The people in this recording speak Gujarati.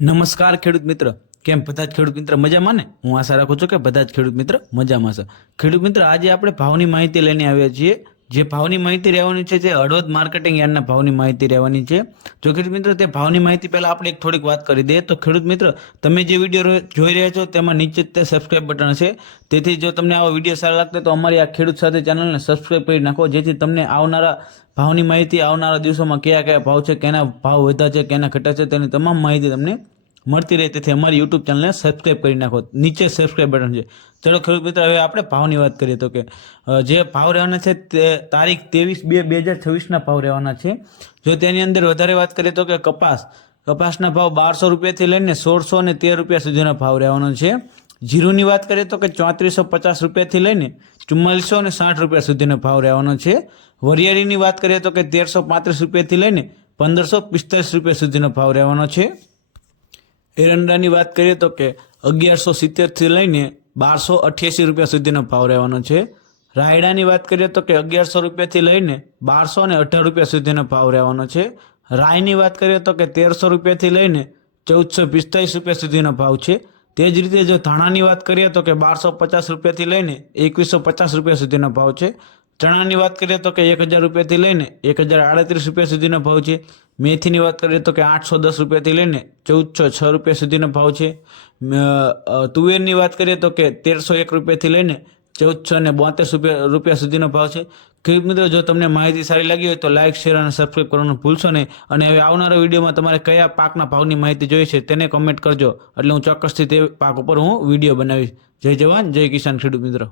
નમસ્કાર ખેડૂત મિત્ર, કેમ બધા જ ખેડૂત મિત્ર મજામાં ને? હું આશા રાખું છું કે બધા જ ખેડૂત મિત્ર મજામાં છે. ખેડૂત મિત્ર, આજે આપણે ભાવની માહિતી લઈને આવ્યા છીએ. જે ભાવની માહિતી રહેવાની છે તે હળવદ માર્કેટિંગ યાર્ડના ભાવની માહિતી રહેવાની છે. જો ખેડૂત મિત્ર તે ભાવની માહિતી પહેલા આપણે થોડીક વાત કરી દઈએ તો ખેડૂત મિત્ર, તમે જે વિડીયો જોઈ રહ્યા છો તેમાં નીચે તે સબસ્ક્રાઇબ બટન છે. તેથી જો તમને આવો વિડીયો સારો લાગતો તો અમારી આ ખેડૂત સાથે ચેનલને સબસ્ક્રાઇબ કરી નાખો, જેથી તમને આવનારા ભાવની માહિતી, આવનારા દિવસોમાં કયા કયા ભાવ છે, કેના ભાવ વધ્યા છે, કેના ઘટ્યા છે, તેની તમામ માહિતી તમને મળતી રહે. તેથી અમારી યુટ્યુબ ચેનલને સબસ્ક્રાઇબ કરી નાખો, નીચે સબસ્ક્રાઇબ બટન છે. ચલો ખેડૂત મિત્ર, હવે આપણે ભાવની વાત કરીએ તો કે જે ભાવ રહેવાના છે તે તારીખ 23/2/2026ના ભાવ રહેવાના છે. જો તેની અંદર વધારે વાત કરીએ તો કે કપાસના ભાવ 1200 રૂપિયાથી લઈને 1613 રૂપિયા સુધીનો ભાવ રહેવાનો છે. જીરુની વાત કરીએ તો કે 3450 રૂપિયાથી લઈને 4460 રૂપિયા સુધીનો ભાવ રહેવાનો છે. વરિયાળીની વાત કરીએ તો કે 1335 રૂપિયાથી લઈને 1545 રૂપિયા સુધીનો ભાવ રહેવાનો છે. એરંડાની વાત કરીએ તો કે 1170થી લઈને 1288 રૂપિયા સુધીનો ભાવ રહેવાનો છે. રાયડાની વાત કરીએ તો કે 1100 રૂપિયાથી લઈને 1218 રૂપિયા સુધીનો ભાવ રહેવાનો છે. રાયની વાત કરીએ તો કે 1300 રૂપિયાથી લઈને 1445 રૂપિયા સુધીનો ભાવ છે. તે જ રીતે જો ધાણાની વાત કરીએ તો કે 1250 રૂપિયાથી લઈને 2150 રૂપિયા સુધીનો ભાવ છે. ચણાની વાત કરીએ તો કે 1000 રૂપિયાથી લઈને 1038 રૂપિયા સુધીનો ભાવ છે. મેથીની વાત કરીએ તો કે 810 રૂપિયાથી લઈને 1406 રૂપિયા સુધીનો ભાવ છે. તુવેરની વાત કરીએ તો કે 1301 રૂપિયાથી લઈને 1472 રૂપિયા સુધીનો ભાવ છે. ખેડૂત મિત્રો, જો તમને માહિતી સારી લાગી હોય તો લાઇક, શેર અને સબસ્ક્રાઇબ કરવાનું ભૂલશો નહીં. અને હવે આવનારા વિડીયોમાં તમારે કયા પાકના ભાવની માહિતી જોઈએ છે તેને કમેન્ટ કરજો, એટલે હું ચોક્કસથી તે પાક ઉપર હું વિડીયો બનાવીશ. જય જવાન, જય કિસાન ખેડૂત મિત્રો.